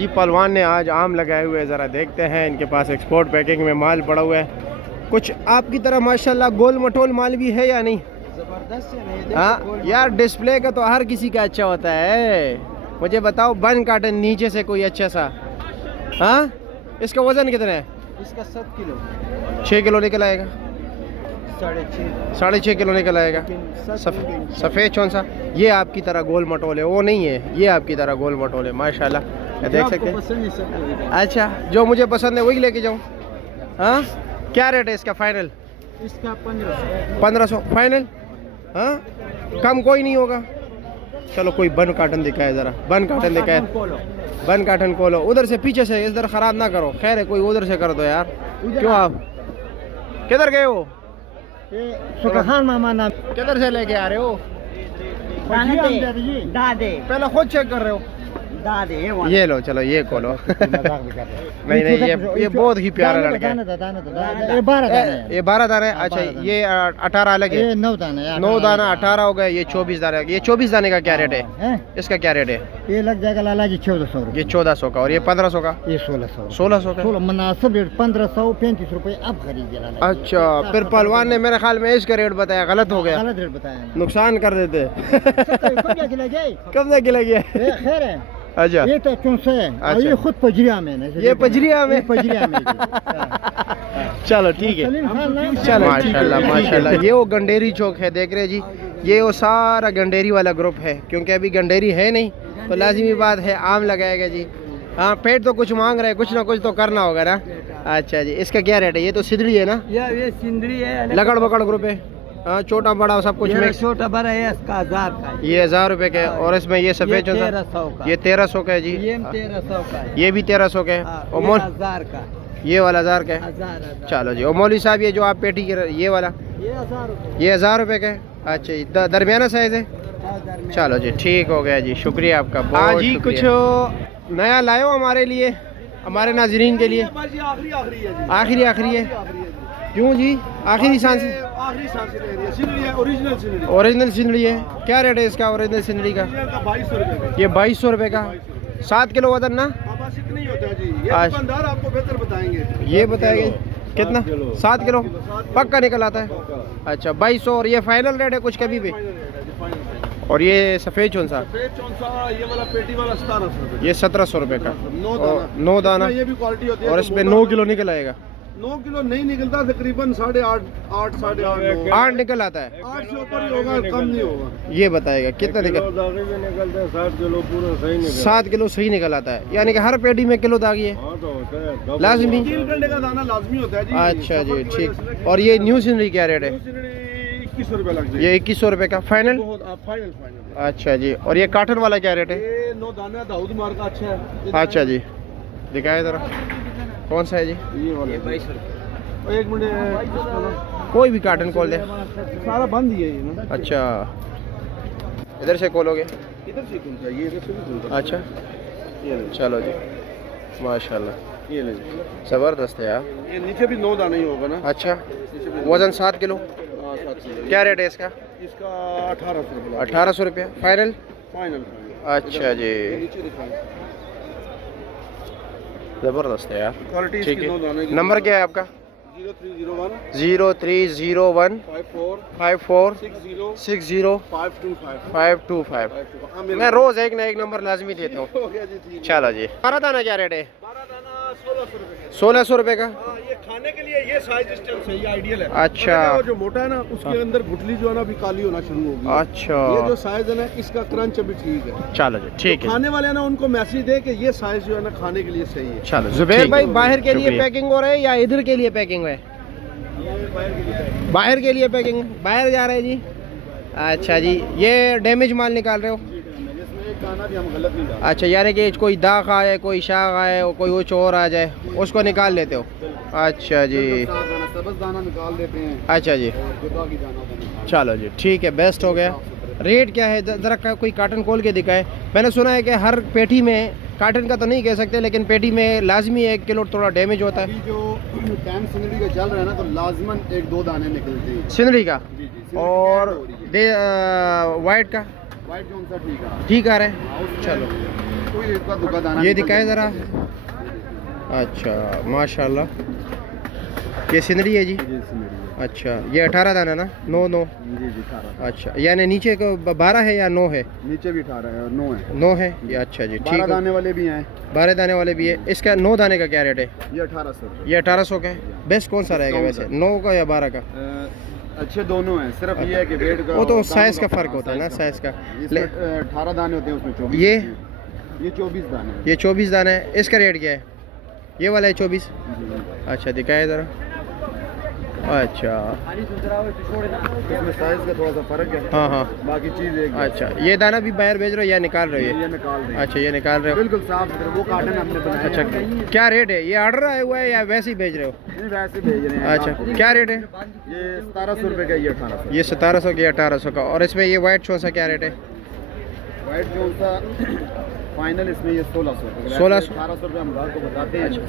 जी पहलवान ने आज आम लगाए हुए, ज़रा देखते हैं इनके पास एक्सपोर्ट पैकिंग में माल पड़ा हुआ है। कुछ आपकी तरह माशाल्लाह गोल मटोल माल भी है या नहीं? जबरदस्त है। हाँ यार, डिस्प्ले का तो हर किसी का अच्छा होता है। मुझे बताओ बन काटन नीचे से कोई अच्छा सा। हाँ, इसका वजन कितना है? इसका 7 किलो 6 किलो निकल आएगा। 6.5 किलो निकल आएगा। सफ़ेद कौन सा? ये आपकी तरह गोल मटोल है, वो नहीं है, ये आपकी तरह गोल मटोल है माशाल्लाह, देख सकते हैं। अच्छा, जो मुझे पसंद है वही लेके जाऊँ। हाँ, क्या रेट है इसका फाइनल? इसका 1500 1500 फाइनल। हाँ, कम कोई नहीं होगा। चलो कोई बन काटन दिखाए, ज़रा बन काटन दिखाए। बन काटन खोलो, उधर से पीछे से, इधर ख़राब ना करो। खैर है, कोई उधर से कर दो यार। क्यों आप किधर गए हो? सुखान मामा नाम किधर से लेके आ रहे हो? दादे पहले खुद चेक कर रहे हो? दादे ये लो, चलो ये खोलो। नहीं नहीं, ये बहुत ही प्यारा लड़का है। ये 12 दाने। अच्छा, ये 18 अलग है। 9 दाना 9 दाना 18 हो गए, ये 24 दाने। ये 24 दाने का क्या रेट है? इसका क्या रेट है? ये लग जाएगा लाला जी 1400 ये 1400 का, और ये 1500 का। ये 1600 1600 का। मुनासिब रेट 1535 रुपए अब खरीदिए लाला। अच्छा, फिर पहलवान ने मेरे ख्याल में इसका रेट बताया, गलत हो गया। गलत रेट बताया, नुकसान कर देते। कब तक खिला गया? खैर है। अच्छा, ये तो चुनसे है। अच्छा। ये खुद पजरिया में है। ये पजरिया में। पजरिया में चलो ठीक है। चलो माशाल्लाह माशाल्लाह। ये वो गंडेरी चौक है, देख रहे जी। ये वो सारा गंडेरी वाला ग्रुप है, क्योंकि अभी गंडेरी है नहीं तो लाजिमी बात है आम लगाएगा जी। हाँ, पेट तो कुछ मांग रहा है, कुछ ना कुछ तो करना होगा ना। अच्छा जी, इसका क्या रेट है? ये तो सिंदड़ी है ना? ये सिंदड़ी है, लगड़ बकड़ ग्रुप है। हाँ, छोटा बड़ा सब कुछ मिक्स। छोटा बड़ा है, इसका 1000 का। ये 1000 रुपए का है। और इसमें ये सफेद जो था, 1300 का। ये 1300 का है जी। ये 1300 का है। ये भी 1300 का है। और 1000 का। ये वाला 1000 का है। 1000। चलो जी। और मौलवी साहब ये जो आप पेटी के ये वाला, ये 1000 रुपए। ये 1000 रुपए का है। अच्छा जी, दरमियाना साइज है। चलो जी, ठीक हो गया जी, शुक्रिया आपका। हाँ जी, कुछ नया लाए हो हमारे लिए, हमारे नाजरीन के लिए? आखिरी है। क्यों जी? आखिरी सांस? ओरिजिनल सिंदड़ी है। क्या रेट है इसका ओरिजिनल सिंदड़ी का? 2200 ये 2200 रुपये का। 7 किलो वजन ना? आपको बेहतर बताएंगे। ये बताएंगे कितना? 7 किलो पक्का निकल आता है। अच्छा, 2200। और ये फाइनल रेट है कुछ कभी भी? और ये सफ़ेद चौन सा? ये वाला पेटी वाला 1700 ये 1700 रुपये का। 9 दाना। ये भी क्वालिटी होती है। और इसमें 9 किलो निकल आएगा। 9 किलो नहीं निकलता, तकरीबन 8.5 8.5 8 निकल आता है। 8 से ऊपर ही होगा, कम नहीं होगा। ये बताएगा कितना निकल? 7 किलो पूरा सही निकलता 7 किलो सही निकल आता है, यानी कि हर पेटी में किलो दागी है लाजमी। 3 घंटे का दाना लाजमी होता है जी। अच्छा जी, ठीक। और ये न्यू सिनरी क्या रेट है? 2100 रुपये लग जाएगा। ये 2100 रुपये का फाइनल? फाइनल। अच्छा जी। और ये काटन वाला क्या रेट है? ये 9 दाना दाऊद मार का अच्छा है। अच्छा जी, दिखाए ज़रा कौन सा है जी? ये वाला 2200 रुपये। एक मिनट, कोई भी काटन खोल दे। सारा बंद ही है ये ना। अच्छा, इधर से खोलोगे? इधर से खुलता है, ये इधर से भी खुलता है। अच्छा, ये ले, चलो जी, माशाल्लाह, ये ले। ज़बरदस्त है यार। ये नीचे भी 9 दाना ही होगा ना। अच्छा, वज़न 7 किलो। 7 किलो। क्या रेट है इसका? इसका 1800 रुपये। 1800 रुपये फाइनल? फाइनल। अच्छा जी, नीचे दिखाएं। ज़बरदस्त है यार। क्वालिटी ठीक इसकी 9 दाने है। की। नंबर क्या है आपका? 0301 0301 54 54 60 60 525 525। मैं रोज एक ना एक नंबर लाजमी देता हूँ। हो गया जी, ठीक है। चलो जी। 12 दाना क्या रेट है? 12 दाना 1600 रुपये का। 1600 रुपये का। हाँ, ये खाने के लिए ये साइज डिस्टेंस है, ये आइडियल है। अच्छा। वो जो मोटा है ना, उसके अंदर गुठली जो है ना अभी काली होना शुरू होगी। अच्छा, ये जो साइज है ना, इसका क्रंच अभी ठीक है। चलो जी, ठीक है। खाने वाले है ना, उनको मैसेज दे कि ये साइज जो है ना खाने के लिए सही है। चलो जुबैर भाई, बाहर के लिए पैकिंग हो रहा है या इधर के लिए पैकिंग है? बाहर के लिए पैकिंग, बाहर जा रहे हैं जी। अच्छा जी, ये डैमेज माल निकाल रहे हो? दाना भी हम गलत नहीं डालते। अच्छा, यानी कि कोई दाग आए, कोई शाख आए, कोई कुछ और आ जाए, उसको निकाल लेते हो? अच्छा जी, सबज दाना निकाल देते हैं। अच्छा जी, जुदा की दाना। चलो जी, ठीक है, बेस्ट हो गया। रेट क्या है ज़रा कोई काटन खोल के दिखाए। मैंने सुना है कि हर पेटी में, काटन का तो नहीं कह सकते, लेकिन पेटी में लाजमी 1 किलो थोड़ा डैमेज होता है। जो टाइम सिंदड़ी का चल रहा है ना, तो लाजमन 1-2 दाने निकलते हैं सिंदड़ी का। और वाइट वाइट का वाइट जो सा ठीक है। ठीक आ रहा है। चलो कोई इसका दुका दाना ये निकल दिखाए जाता ज़रा। है। अच्छा माशाल्लाह। ये सिंदरी है जी। जी सिंदरी है। अच्छा ये 18 दाना ना? 9 9। जी जी 18। अच्छा यानी नीचे को 12 है या 9 है? नीचे भी 18 है और 9 है। 9 है ये। अच्छा जी 12 ठीक है। दाने वाले भी हैं। 12 दाने वाले भी है। इसका 9 दाने का क्या रेट है? ये 1800। ये 1800 का है। बेस्ट कौन सा रहेगा वैसे, 9 का या 12 का? अच्छे दोनों हैं, सिर्फ ये है कि वेट का वो तो और साइज का दानों फ़र्क होता है ना, साइज का। इसमें 18 दाने होते हैं, उसमें 24। ये 24 दाने हैं। ये 24 दाना है। इसका रेट क्या है? ये वाला है 24। जी। अच्छा दिखाए ज़रा। अच्छा इसमें साइज का थोड़ा सा फर्क है। हाँ हाँ। बाकी चीज़ एक है। अच्छा ये दाना भी बाहर भेज रहे हो या निकाल रहे हो? ये निकाल रहे हैं। अच्छा ये निकाल रहे हो। बिल्कुल साफ सुथरा, वो काटन हमने बनाया। अच्छा क्या रेट है? ये ऑर्डर आया हुआ है या वैसे ही भेज रहे हो? नहीं वैसे भेज रहे हैं। अच्छा क्या रेट है? ये 1700 रुपये का, ये 1800। ये 1700 का, 1800 का। और इसमें ये वाइट चौन सा क्या रेट है? वाइट जो सा फाइनल इसमें ये 1600। 1600। 1800 रुपये हम ग्राहक को बताते हैं। अच्छा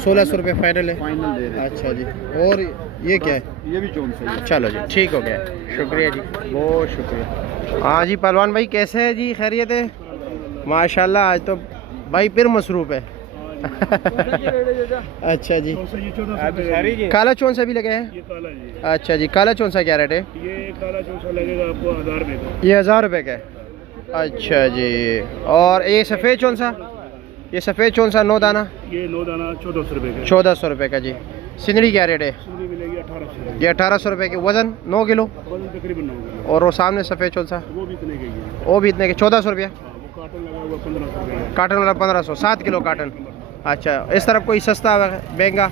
1600 रुपये फाइनल है। फाइनल दे देते हैं। अच्छा जी। और ये क्या है? ये भी चोन से है। चलो जी ठीक हो गया, शुक्रिया जी, बहुत शुक्रिया। हाँ जी पहलवान भाई कैसे है जी, खैरियत है? माशाल्लाह आज तो भाई फिर मसरूफ़ है। अच्छा जी। काला चौन सा भी लगे हैं? अच्छा जी काला चौन सा क्या रेट है? ये काला चौसा लगेगा आपको 1000 रुपये का। ये 1000 रुपये का है। अच्छा जी। और ये सफ़ेद चौन सा? ये सफ़ेद चौन सा 9 दाना? ये 9 दाना 1400 रुपये का। 1400 रुपये का जी। सिंदड़ी क्या रेट है? सूरी मिलेगी 1800। ये 1800 रुपये की। वज़न 9 किलो। वजन तकरीबन 9 किलो। और वो सामने सफ़ेद चौन सा वो भी इतने का ही है। वो भी इतने के 1400 रुपया। हाँ, वो काटन लगा हुआ 1500 रुपये का। काटन वाला 1500, 7 किलो काटन। अच्छा इस तरफ कोई सस्ता महंगा?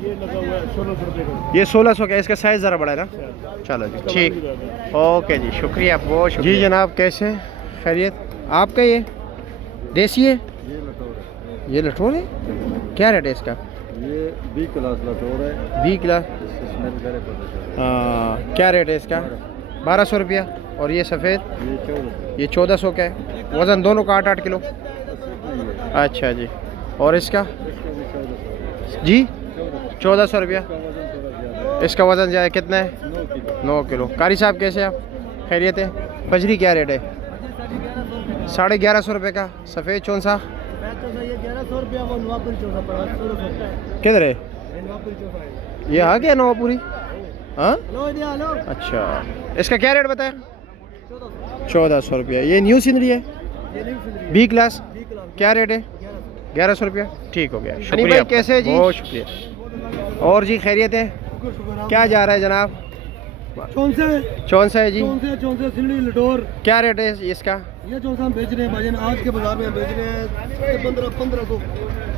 ये लगा हुआ है 1600 रुपये का। ये 1600 का। इसका साइज़ ज़रा बड़ा है ना? चलो जी ठीक, ओके जी शुक्रिया, बहुत शुक्रिया जी। जनाब कैसे, खैरियत? आपका ये देसी है? ये लटोर है। क्या रेट है इसका? ये 20 क्लास लटोर है। 20 किलो। क्या रेट है इसका? 1200 रुपया। और ये सफ़ेद? ये 1400 का है। वज़न दोनों का 8-8 किलो। अच्छा जी। और इसका जी 1400 रुपया। इसका वज़न ज़्यादा कितना है? 9 किलो। कारी साहब कैसे आप, खैरियत है? बजरी क्या रेट है? 1150 रुपये का। सफ़ेद चौन सा किधर है? ये आ गया नवापुरी। हाँ अच्छा इसका क्या रेट बताया? 1400 रुपया। ये न्यू सिंदरी है? B class. क्या रेट है? 1100 रुपया। ठीक हो गया, शुक्रिया भाई। कैसे है जी? बहुत शुक्रिया। और जी खैरियत है? क्या जा रहा है जनाब? कौन से चौन सा है जी। सिंदड़ी लटोर। क्या रेट है इसका? ये चौसा हम बेच रहे हैं भाईजान, आज के बाजार में हम बेच रहे हैं 1500।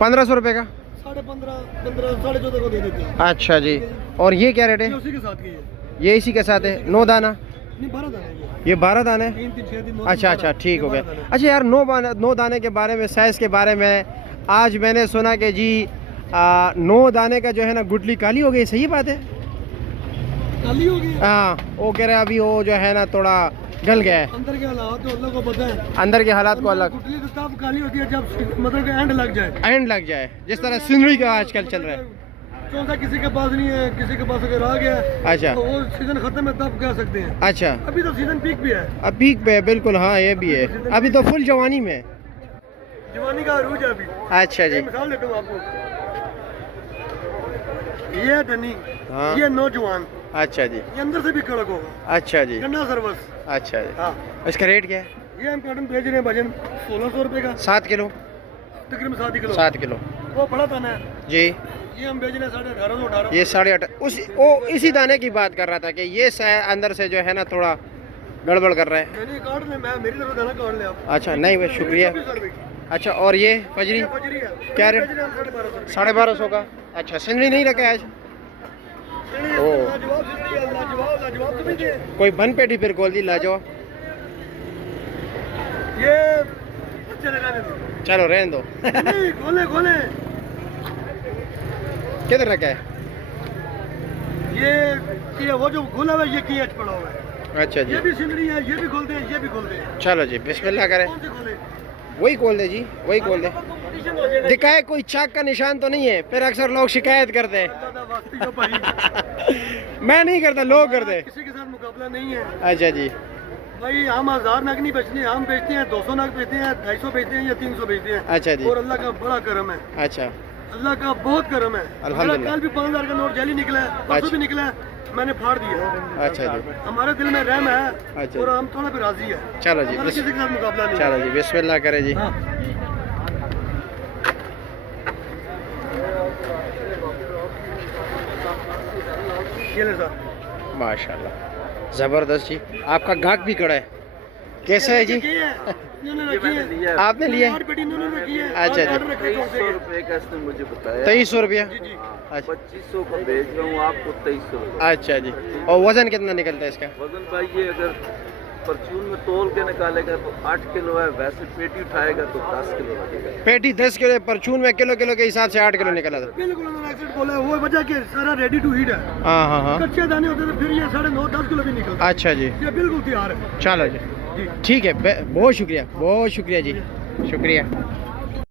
1500 रुपये का। 15.5 14.5 को दे देते हैं। अच्छा जी। और ये क्या रेट है? उसी के साथ की है। ये इसी के साथ है। 9 दाना? नहीं 12 दाने हैं ये 12 दाने? 3 3 6 दिन। अच्छा अच्छा ठीक हो गया। अच्छा यार 9 दाने के बारे में, साइज़ के बारे में आज मैंने सुना कि जी 9 दाने का जो है ना गुटली काली हो गई, सही बात है? काली हो गई। हाँ वो कह रहे हैं अभी वो जो है ना थोड़ा गल गया है। अंदर के हालात तो अल्लाह को पता है। अंदर के हालात को अलग। गुठली तो तब काली होती है जब मतलब का एंड लग जाए। एंड लग जाए, जिस तरह सिंदड़ी का आजकल चल रहा है। चौसा किसी के पास नहीं है, किसी के पास अगर आ गया अच्छा। तो वो सीजन खत्म है तब कह सकते हैं। अच्छा अभी तो सीजन पीक भी है। अब पीक पे है, बिल्कुल हाँ ये भी है। अभी तो फुल जवानी में है। जवानी का अरूज है अभी। अच्छा जी। एक मिसाल देता हूँ आपको, ये धनी, हाँ। ये नौजवान, अच्छा जी। ये अंदर से भी कड़क होगा। अच्छा जी। गन्ना सर्वस। अच्छा जी। हाँ इसका रेट क्या है? ये हम कार्टन भेज रहे हैं भजन 1600 रुपये का। 7 किलो। तकरीबन 7 किलो। 7 किलो वो बड़ा दाना है जी। ये हम भेज रहे हैं 1850। ये 18.5 वो इसी दाने की बात कर रहा था कि ये अंदर से जो है ना थोड़ा गड़बड़ कर रहा है। मैंने काट ले, मैं मेरी तरफ दाना काट ले आप। अच्छा नहीं भाई शुक्रिया। अच्छा और ये फजरी ये फजरी है। क्या रेट? 1250। 1250 का। अच्छा सिंदड़ी नहीं रखा है आज? ओ। लाजवाब सिंदड़ी है, लाजवाब लाजवाब समझिए। कोई बन पेटी फिर खोल दी लाजवाब। ये बच्चे लगाने दो। चलो रहने दो। नहीं खोले खोले। किधर रखा है? ये वो जो खोला हुआ है ये की एच पड़ा हुआ है। अच्छा जी। ये भी सिंदड़ी है, ये भी खोलते हैं, ये भी खोलते हैं। चलो जी बिस्मिल्लाह करें। कौन से खोले? वही खोल दे जी, वही खोल दे। कंपटीशन हो जाए। दिखाए कोई चाक का निशान तो नहीं है, फिर अक्सर लोग शिकायत करते हैं। दादा वास्ती जो भाई। मैं नहीं करता, लोग करते। किसी के साथ मुकाबला नहीं है। अच्छा जी। भाई हम 1000 नग नहीं बेचते, हम बेचते हैं 200 नग बेचते हैं, 250 बेचते हैं या 300 बेचते हैं। अच्छा जी। और अल्लाह का बड़ा करम है, अच्छा अल्लाह का बहुत करम है। अल्हम्दुलिल्लाह। कल भी 5000 का नोट जाली निकला है, परसों भी निकला है, मैंने फाड़ दिया। अच्छा जी। हमारे दिल में रहम है अच्छा। और हम थोड़ा भी राजी है। चलो जी, हमारा किसी के साथ मुकाबला नहीं। चलो जी, बिस्मिल्लाह करें जी। हाँ। ये ले सर। माशाल्लाह ज़बरदस्त जी। आपका गाहक भी खड़ा है, कैसा है जी? आपने लिया है? अच्छा जी। 2300 रुपए का इसने मुझे बताया। 2300 रुपया। अच्छा 2500 का बेच रहा हूँ आपको 2300। अच्छा जी। और वज़न कितना निकलता है इसका? वजन भाई ये अगर परचून में तोल के निकालेगा तो 8 किलो है, वैसे पेटी उठाएगा तो 10 किलो लगेगा। पेटी 10 किलो, परचून में किलो किलो के हिसाब से 8 किलो निकला था। बिल्कुल उन्होंने एक्सेप्ट बोला है, वो वजह के सारा रेडी टू हीट है। हाँ हाँ हाँ। कच्चे दाने होते थे, फिर ये 9.5-10 किलो भी निकलता है। अच्छा जी, ये बिल्कुल तैयार है चलो जी, जी। ठीक है, बहुत शुक्रिया, बहुत शुक्रिया जी, शुक्रिया।